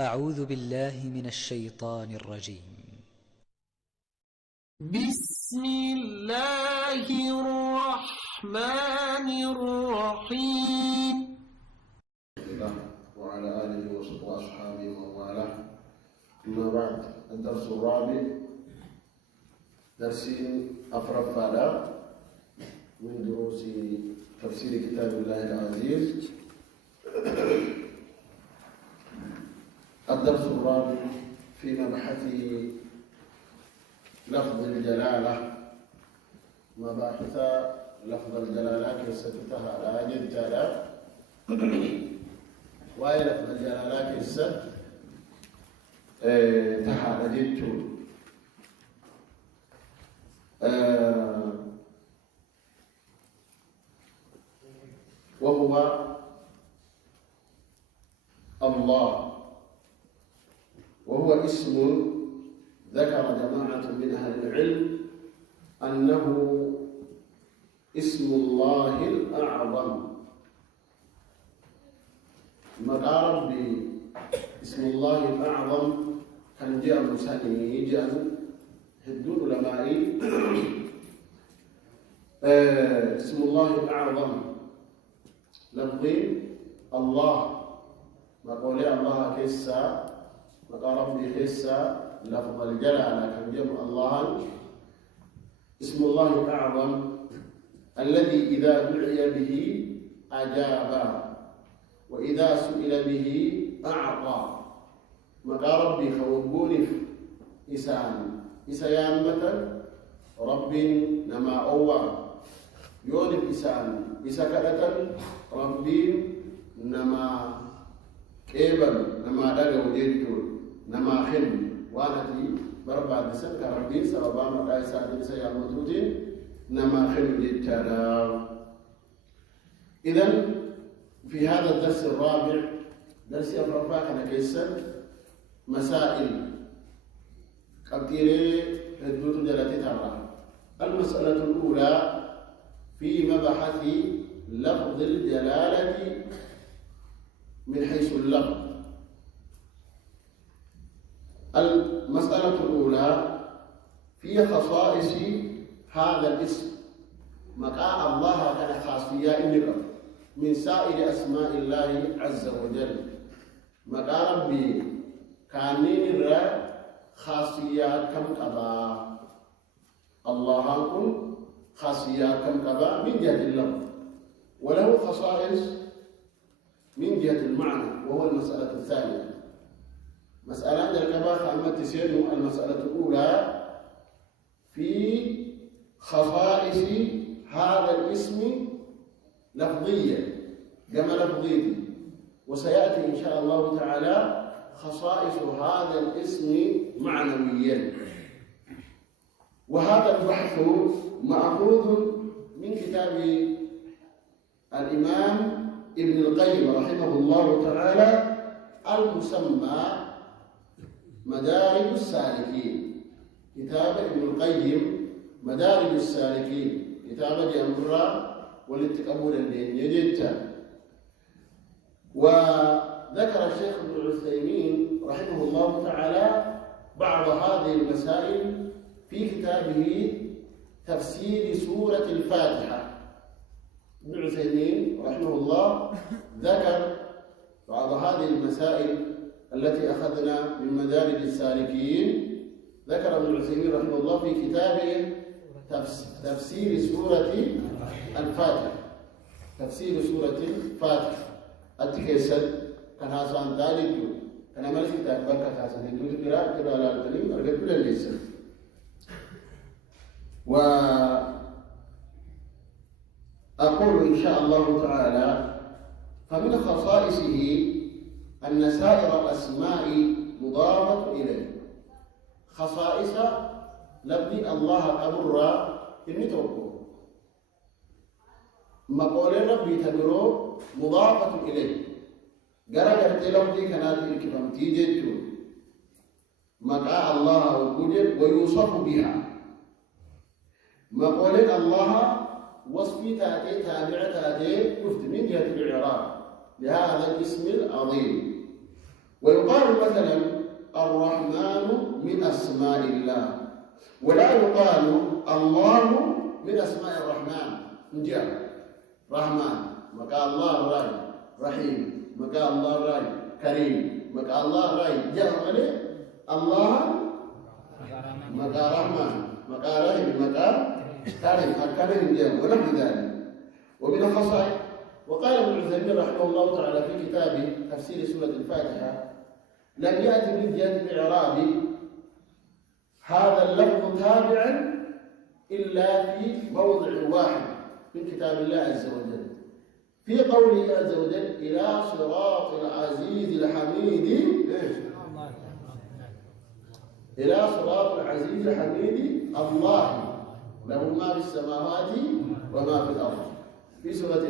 أعوذ بالله من الشيطان الرجيم. بسم الله الرحمن الرحيم. وعلى آله وأصحابه ومن والاه. أما بعد، الدرس الرابع درس أفرفادا من دروس تفسير كتاب الله العزيز. الدرس الرابع في مبحث لفظ الجلالة، مباحث لفظ الجلالة كيستها على جدالة وهي لفظ الجلالة كيست تها جدتون وهو الله، وهو اسم ذكر جماعة من أهل العلم أنه اسم الله الأعظم، مقارب باسم الله الأعظم كان جاء مساني جاء هدون علمائي اسم الله الأعظم لفظي الله، مقول الله كيسا مقارب بكيسا لفظ الجلالة كان جمع الله اسم الله الأعظم الذي إذا دعي به أجاب وإذا سئل به أعطى، مقارب بخوبون إسان مثل رب نما أوى يونف إسكالة رب نما كيبل نما دلو جيتون نما خم وانتي بربع دسن كربين سببا مقايسة دسا يا مدودين نما خم جيتانا. إذن في هذا الدرس الرابع درس أفرفاك نكيسا مسائل قبطيري هدوت جلتي ترى. المسألة الأولى في مبحث لفظ الجلالة من حيث اللفظ. المسألة الأولى في خصائص هذا الاسم، مقام الله كان خاصية إنك من سائر أسماء الله عز وجل، مقام ربي كانين الرا خاصية كم قضاء الله كن خاصية كم قضاء من جهة اللفظ، وله خصائص من جهة المعنى، وهو المسألة الثانية. مسألة الكبار أما تسير المسألة الأولى في خصائص هذا الاسم لفظيا كما لفظيته، وسيأتي إن شاء الله تعالى خصائص هذا الاسم معنويا. وهذا البحث مأخوذ من كتاب الإمام ابن القيم رحمه الله تعالى المسمى مدارج السالكين. كتاب ابن القيم مدارج السالكين كتاب جمرة والاتقابل اللين يجدت. وذكر الشيخ ابن عثيمين رحمه الله تعالى بعض هذه المسائل في كتابه تفسير سورة الفاتحة. ابن عثيمين رحمه الله ذكر بعض هذه المسائل التي أخذنا من مدارج السالكين. ذكر ابن عثيمين رحمه الله في كتابه تفسير سورة الفاتحة، تفسير سورة الفاتحة. التكسد كان هذا ذلك كان مالك تأكبر كذا هندو تقرأ كذا لا الكلام أرجع كذا ليس. وأقول إن شاء الله تعالى فمن خصائصه أن سائر الأسماء مضافة إليه. خصائص لبني الله أمر إني توقف مقول ربي تدرو مضافة إليه جرى لبني كانت الكفام تيجي مقا الله وجود ويوصف بها. مقول الله وصفي تأتي تابعة تأتي من جهة الإعراب لهذا الاسم العظيم. ويقال مثلا الرحمن من أسماء الله، ولا يقال الله من أسماء الرحمن. نجاب رحمن مكا الله راي، رحيم مكا الله راي، كريم مكا الله راي، جاء عليه الله مكا رحمن مكا رحيم مكا كريم، الكريم جاء ونحو ذلك. ومن الخصائص، وقال ابن عثيمين رحمه الله تعالى في كتابه تفسير سورة الفاتحة: لم يأتي من جهة الإعراب هذا اللفظ تابعا إلا في موضع واحد من كتاب الله عز وجل، في قوله عز وجل: إلى صراط العزيز الحميد، إلى صراط العزيز الحميد الله له ما في السماوات وما في الأرض، في سورة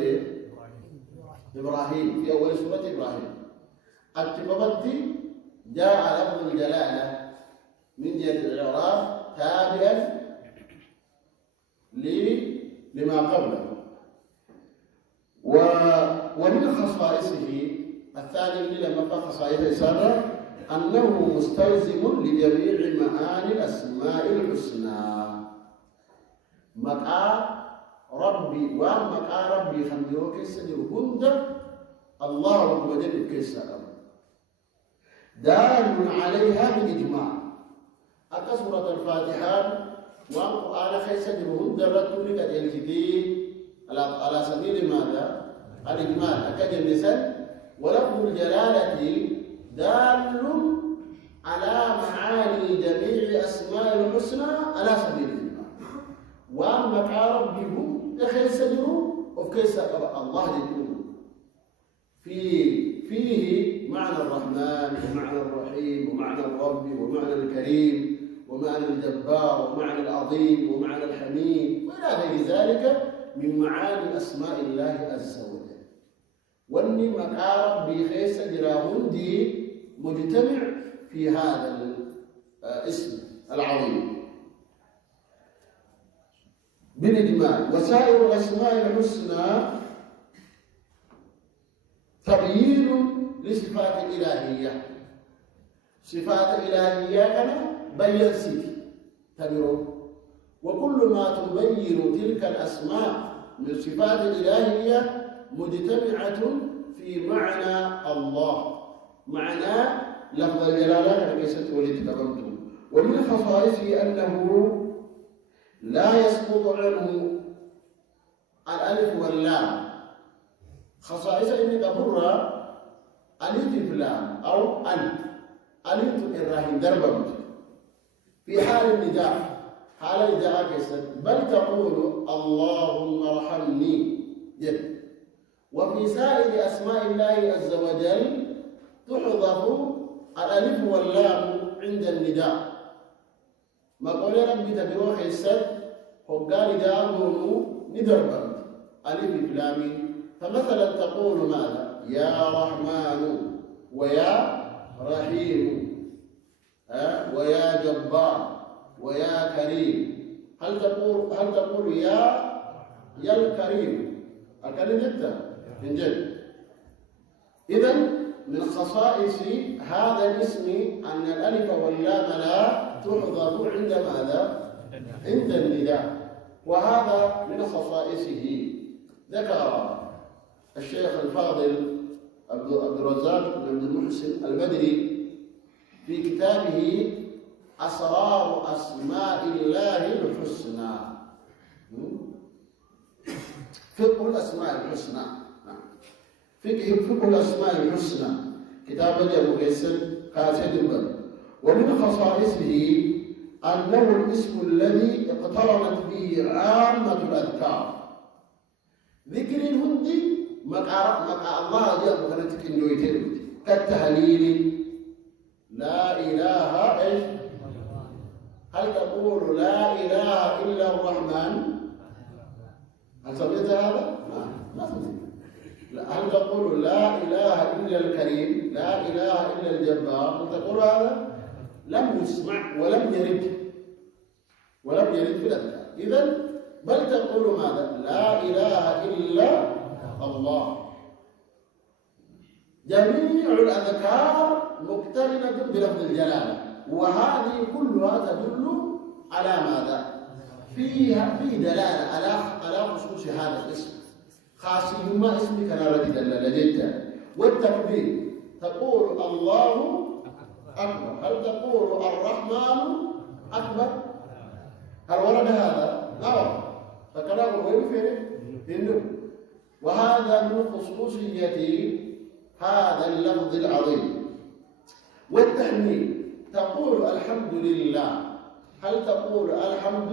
إبراهيم، في أول سورة إبراهيم. التقبض جاء لفظ الجلالة من جهة الإعراب تابعا لما قبله. ومن خصائصه الثاني اللي لما قال خصائصه سارة أنه مستلزم لجميع معاني الأسماء الحسنى. مكا ربي ومكا ربي خنديو كيسدي هند الله رب جل كيسا دال عليها بالإجماع. أكا سورة الفاتحة والقرآن خيسدي هند رتولي كالجديد على سبيل ماذا؟ الإجمال. أكا جنسا ولفظ الجلالة دال على معاني جميع أسماء الحسنى على سبيل الإجمال. وأما كربه دخل سجره وكيس الله يقول فيه معنى الرحمن ومعنى الرحيم ومعنى الرب ومعنى الكريم ومعنى الجبار ومعنى العظيم ومعنى الحميد وإلى غير ذلك من معاني أسماء الله عز وجل. واني مكارب بخيس جراهندي مجتمع في هذا الاسم العظيم بالإجمال. وسائر الأسماء الحسنى تبيين لصفات الإلهية. صفات الإلهية أنا بيّن سيدي تبيرون، وكل ما تبين تلك الأسماء من صفات الإلهية مجتمعة في معنى الله، معنى لفظ الجلالة كيف ولد تقدم. ومن خصائصه أنه لا يسقط عنه الألف واللام. خصائص إني أبرر ألف لام أو ألف إبراهيم دربا في حال النداء، حال النداء كيف بل تقول اللهم ارحمني جد. وفي سائر أسماء الله عز وجل تحذف الألف واللام عند النداء. ما قول ربي تبروح السد وقال داغونو ندربا ألف لامي. فمثلا تقول ماذا؟ يا رحمن ويا رحيم ويا جبار ويا كريم. هل تقول يا الكريم؟ الكريم جدا من جد. إذن من خصائص هذا الاسم أن الألف واللام لا تحذف عند ماذا؟ عند النداء. وهذا من خصائصه. ذكر الشيخ الفاضل عبد الرزاق بن عبد المحسن البدري في كتابه أسرار أسماء الله الحسنى، فقه الأسماء الحسنى، فقه الأسماء الحسنى، كتاب أبو قيس قاسد البدر. ومن خصائصه أنه الاسم الذي اقترنت به عامة الأذكار. ذكر الهندي مقع الله جاء بخلتك إنجويتين كالتهليل لا إله إيش؟ هل تقول لا إله إلا الرحمن؟ هل سمعت هذا؟ ما سمعت. هل تقول لا إله إلا الكريم؟ لا إله إلا الجبار؟ هل تقول هذا؟ لم يسمع ولم يرد في الأذكار. إذن بل تقول ماذا؟ لا إله إلا الله. جميع الأذكار بلفظ الجلالة، وهذه كلها تدل على ماذا؟ في دلالة على خصوص هذا الاسم، خاصية ما اسمك أنا ردد لجدة. والتكبير تقول الله أكبر، هل تقول الرحمن أكبر؟ هل ورد هذا؟ لا ورد، فكلامه غير فيه. وهذا من خصوصية هذا اللفظ العظيم. والتحميد تقول الحمد لله، هل تقول الحمد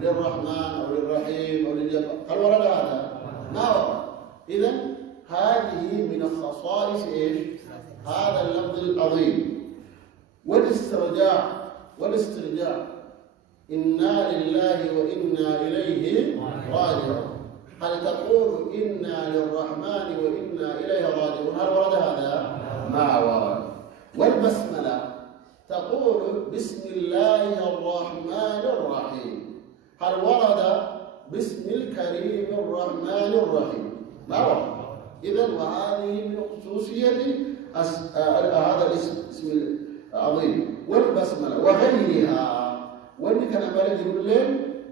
للرحمن أو للرحيم أو للجبار؟ هل ورد هذا؟ ما ورد. إذن هذه من خصائص هذا اللفظ العظيم. والاسترجاع إنا لله وإنا إليه راجعون، هل تقول إنا للرحمن وإنا إليه راجعون؟ هل ورد هذا؟ ما ورد. والبسملة تقول بسم الله الرحمن الرحيم، هل ورد بسم الكريم الرحمن الرحيم؟ ما ورد. إذن وهذه من خصوصية هذا الاسم العظيم. والبسملة وغيرها، وإن كان بلد يقول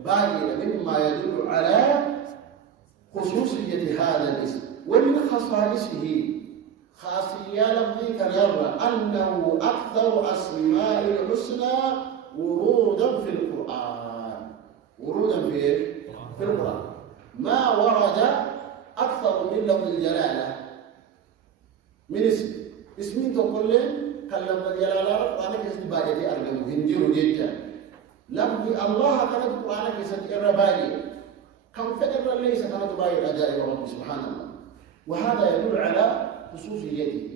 باقي مما يدل على خصوصية هذا الاسم. ومن خصائصه خاصية لفظي كرر أنه أكثر أسماء الحسنى ورودا في القرآن. ورودا في القرآن ما ورد أكثر من لفظ الجلالة من اسمين تقول كان لفظ الجلالة القرآن كيسد باقي أرجو هنجر جدا لفظ الله كانت القرآن كيسد إرباقي كم فإر ليس كانت باقي أجائب رب سبحانه الله، وهذا يدل على خصوصيته.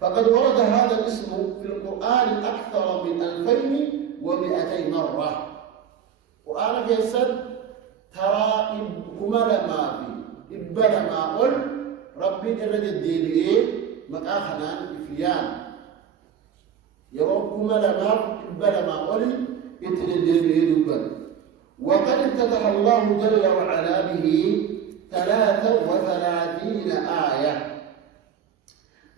فقد ورد هذا الاسم في القرآن أكثر من 2200 مرة. وأنا كيسد ترى كمال ما في إبلا ما قل ربي إرد الدين مكاخنا إفيان يرى كمال ما إبلا ما قل إتن الدين دبل. وقد افتتح الله جل وعلا به 33 آية.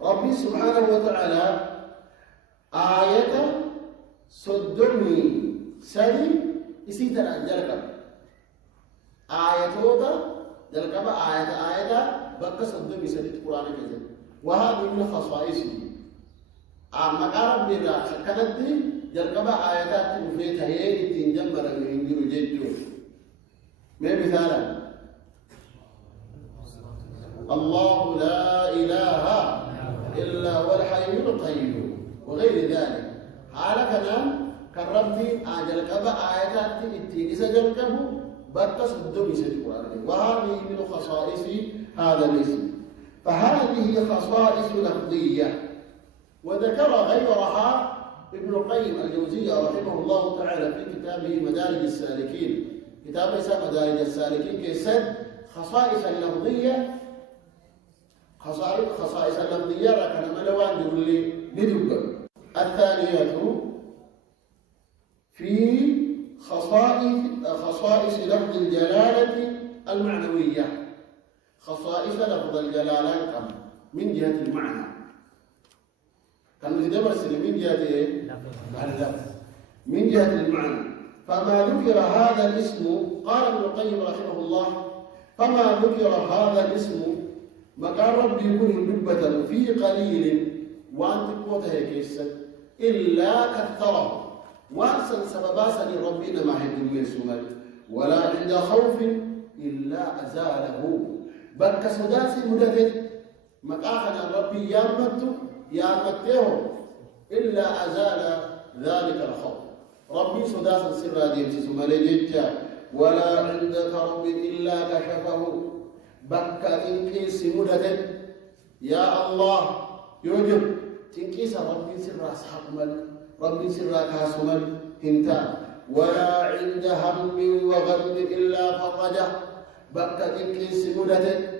ربي سبحانه وتعالى آية صدمي سري إسيتنا جلقب آية توتا جلقب آية بقى صدمي سري القرآن كذا. وهذه من خصائصه. مقارب بنا كانت جلقب آيات مفيتها هي تنجمر من ينجر جيجو. ما مثالا الله لا إله إلا هو الحي القيوم وغير ذلك. حالكنا كرمتي أجل كبا آيات التي سجل كبو بقى صدق سجل القرآن. وهذه من خصائص هذا الاسم. فهذه خصائص لفظية، وذكر غيرها ابن القيم الجوزية رحمه الله تعالى في كتابه مدارج السالكين. كتاب اسمه مدارج السالكين كيسد خصائص اللفظية. خصائص اللفظية لكن ملوان دولي ندب. الثانية في خصائص لفظ الجلالة المعنوية. خصائص لفظ الجلالة من جهة المعنى كان يدرس من جهة اللفظ من جهة المعنى. فما ذكر هذا الاسم قال ابن القيم رحمه الله فما ذكر هذا الاسم مكان ربي يكون دبة في قليل وأنت قوته كيسا إلا كثره وأحسن سبباسا لربنا ما هي من سمر ولا عند خوف إلا أزاله بك سداسي مدد مكاخنا ربي يامته إلا أزال ذلك الخوف. ربي سداسا سرا ديمسي سمالي ولا عند كرب إلا كشفه بك إنكيس مدد يا الله يوجب تنكيس ربي سرا أصحاب ربي سرا كاسمل انت ولا عند هم وغم إلا فرجه بك إنكيس مدد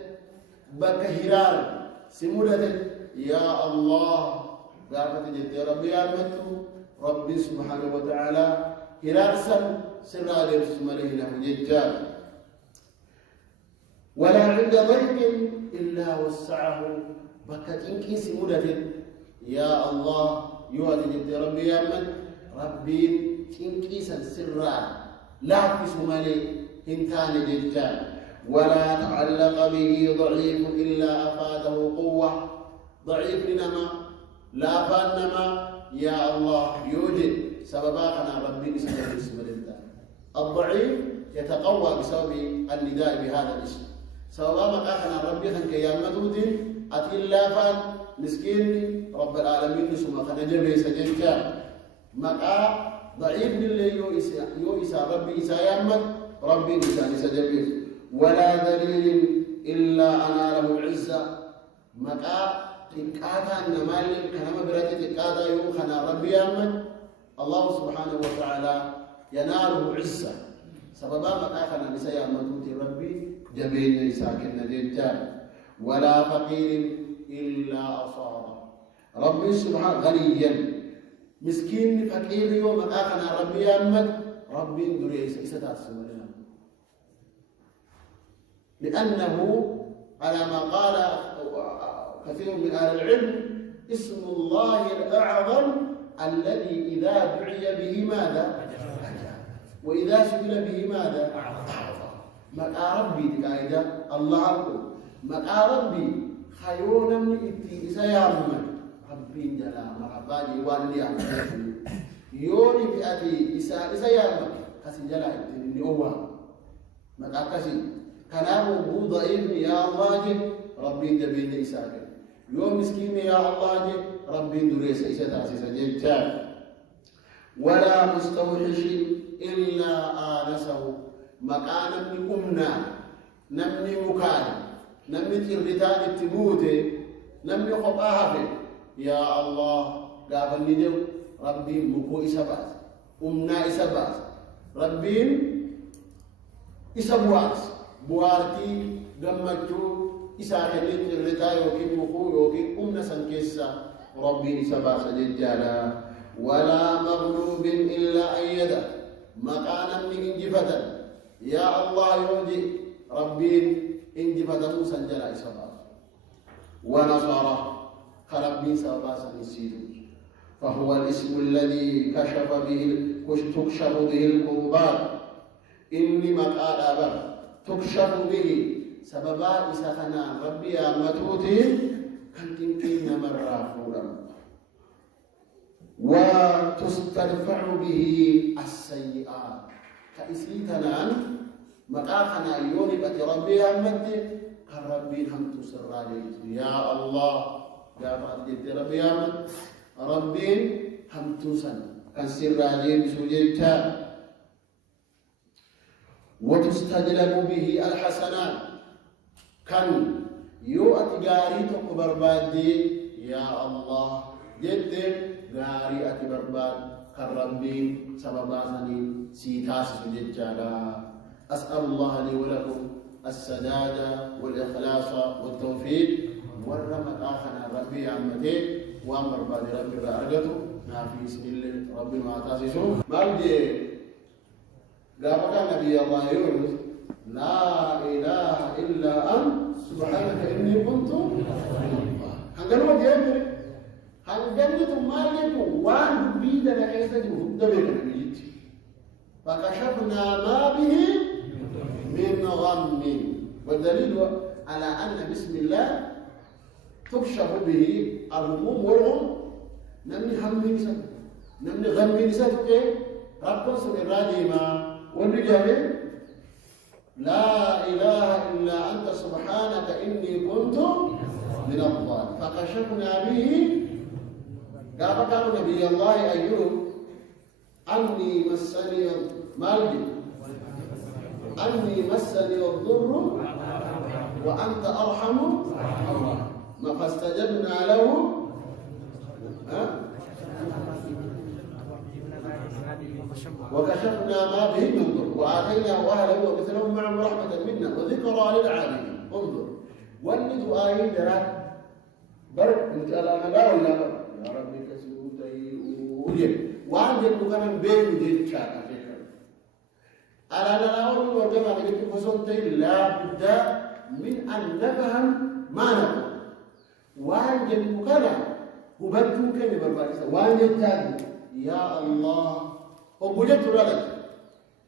بك هلال سمدد يا الله قامت جد ربي أمته ربي سبحانه وتعالى هلال سرا ديمسي له جدال. ولا عند ضيق إلا وسعه بكتين كيس مدد يا الله يوجد ربي يا من ربي تنكيسا سرا لا تسملي هنتان جدًا ولا تعلق به ضعيف إلا أفاده قوة ضعيف لنما لا فانما يا الله يوجد سبباقنا ربي نسأل اسم الله الضعيف يتقوى بسبب النداء بهذا الاسم سببا مقاخنا ربي خنك يا مدود أتلا فان مسكين رب العالمين اسمه خنجبه سجدك مقا ضعيف لله يوئسا ربي إسا يامد ربي إسا سجبه ولا دليل إلا أنا له العزة مقا تنكاتا نمال كنما براتي تنكاتا يوخنا ربي يامد الله سبحانه وتعالى يناله عزة سببا مقاخنا نسايا مدوتي ربي جبين ساكن جيجان ولا فقير إلا أصار ربي سبحانه غنيا مسكين فقير يوم مقاخنا ربي يامد ربي دريس إساتات سمالنا لأنه على ما قال كثير من أهل العلم اسم الله الأعظم الذي إذا دعي به ماذا؟ وإذا سئل به ماذا؟ مقا ربي تقايدا الله أقول مقا ربي خيونا من إتيسا يامن ربي جلا مرحباجي والي يوني بأتي إسا يامن كسي جلا إتني أوه مقا كسي كلامه ضعيف يا الله ربي جبين إساك يوم مسكين يا الله ربي دريس إسا تاسيسا جيجان ولا مستوحش إلا آنسه مكانا من أمنا نمني مكان نمني تردان التبوتي نمني خطاها يا الله قابلني جو ربي مكو إسابات أمنا إسابات ربي إسابوات بوارتي gammachuu isaa kenneen irritaa yookiin mukuu yookiin humna san keessa rabbiin isa baasa jechaadha walaa magluubin illaa ayyada maqaa namni injifatan yaa allah yooji rabbiin injifatamuu san jala isa baasa wanasara ka rabbiin isa baasa nisiidu فهو الاسم الذي تكشف به الكربات إني مقال أبر تكشف به سببا إسخنا ربي أمتوتي كنتين مرة فورا وتسترفع به السيئات كإسيتنا مقاخنا يوني بأتي ربي أمتي كربي هم تسرى يا الله يا فأتي ربي أمت ربي هم تسن كسرى سجدتا وتستجلب به الحسنات كان يو أتجاري تكبر بادي يا الله جد جاري أتبر باد كربين سبباسني سيتاس جدّلا أسأل الله لي ولكم السداد والإخلاص والتوفيق ورمت آخنا ربي عمتي وأمر باد ربي رأرجته نافي اسم الله ربي وعتاسسه ما بدي قال نبي الله يونس لا إله إلا أنت سبحانك إني كنت هنقولوا جابر هنقولوا مالك وان بيدنا كيف تجوه دبينا بيجي فكشفنا ما به من غم والدليل على أن بسم الله تكشف به الهموم والغم نمني هم نسات نمني غم نسات رب سبحانه راجما والرجال لا إله إلا أنت سبحانك إني كنت من الظالمين فكشفنا به قال نبي الله أيوب أني مسني مالي أني مسني الضر وأنت أرحم ما فاستجبنا له وكشفنا ما به من ضر وآتيناه أهله ومثلهم معهم رحمة منا وذكرى للعالمين انظر ولد آيين درات برد انت أنا لا ولا برد يا ربي كسبوتي وجب وعند المكان بين وجد شاكا فكرة أنا لا أقول وجمع لك فصلتي لا بد من أن نفهم ما نقول وعند المكان هبتو كان برباكسا وان يتاج يا الله وبجت رلك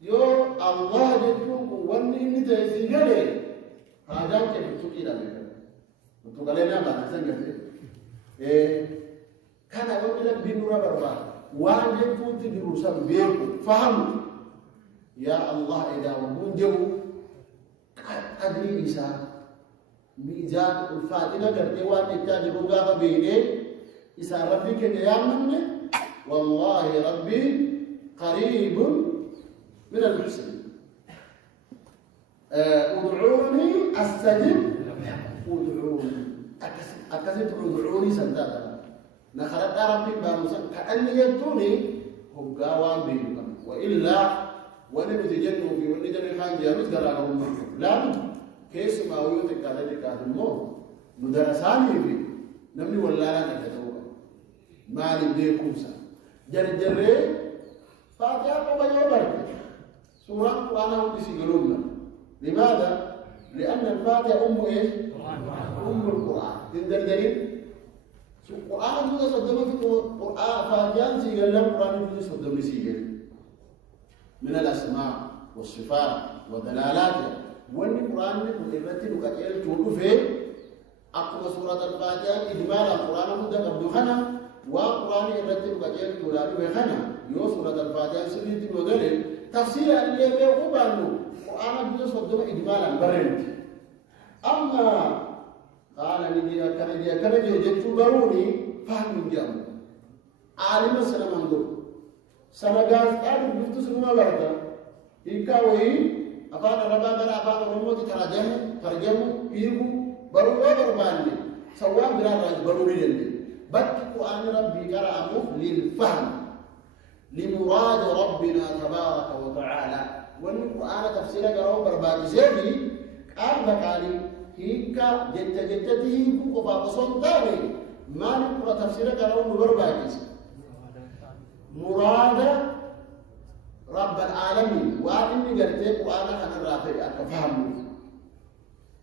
يو الله جتو واني نتايسي قلي هذا كيف تسوكي لك وتقالينا ما نسنجد كان أقول لك بنورا برباك وان يتو تجروسا بيكو فهم يا الله إذا ومنجو أدري إيسا ميزان الفاتنة قرتي وان يتاج رقابة بيني إذا ربي كان يعمل والله ربي قريب من المحسنين ادعوني أستجب ادعوني أكسب ادعوني سندادا نخرت ربي بامسك كأني يدوني هم قاوان بينك وإلا ولم يتجنوا في ولد خان جامس قرارهم لا كيس ما هو يتكالي كاتمو مدرساني في نمني ولا لا نكتبه مالي بيكوسا جرجري فاتحة قبل يوبرك سورة القرآن هم يسيقلون لماذا؟ لأن الفاتحة أم إيش؟ أم القرآن تندردرين القرآن يقول صدمه في القرآن فاتحة سيقل لهم القرآن يقول صدمه سيقل من الأسماء والصفات ودلالاتها وأن القرآن يقول إرتي لكتير تقول فيه أقوى سورة الفاتحة إجمالا القرآن مدى قبل خنا وقرآن يرتب كثير تولاد بخنا يو سورة الفاتحة سريت موديل تفسير اللي بيقوله قرآن بيجي صدق إجمالا برنت أما قال نجي كنجي جتو ضروري فهم جام عالم السلام عنده سنغاز قال بيفتو سنما بردا إيكاوي أفاد ربا غير أفاد رموت ترجم يجو بروا برباني سواء بلا بروري لندي بل قرآن ربي قرأه للفهم لمراد ربنا تبارك وتعالى وأن القرآن تفسير قرأه برباك سيدي قال بكالي هيك جتته كوكو بصون تاوي ما نقرأ تفسير قرأه برباك مراد رب العالمين وأني قلت القرآن أنا رافع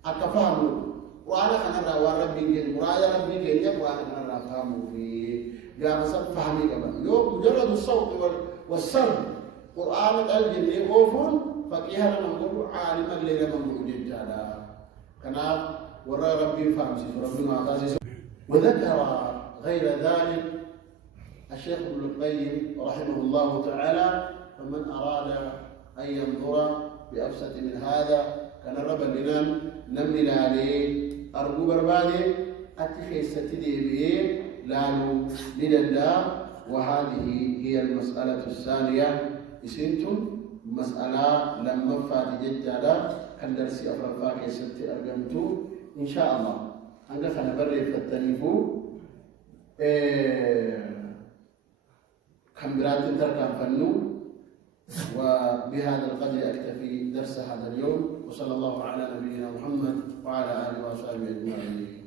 أكفهمه وأنا أنا ربي جل مراد ربي جل وأنا أنا فهمه في جاب سب فهمي كمان يوم مجرد الصوت والسرد قرآن الجل يقوفون فكيها نقول عالما لنا نقول جدا كنا ورا ربي فهم سيد ربنا عزيز وذكر غير ذلك الشيخ ابن القيم رحمه الله تعالى فمن أراد أن ينظر بأبسط من هذا كان رب لنا نمل عليه أرجو بربادي أتخي ستدي به لانو لله وهذه هي المسألة الثانية إسنتم مسألة لما فات جدّا كان درسي أفرفاك ستي أرجمتو إن شاء الله أنك خنبري فتنيفو كمبرات تركب فنو وبهذا القدر أكتفي درس هذا اليوم وصلى الله على نبينا محمد وعلى آله وصحبه أجمعين.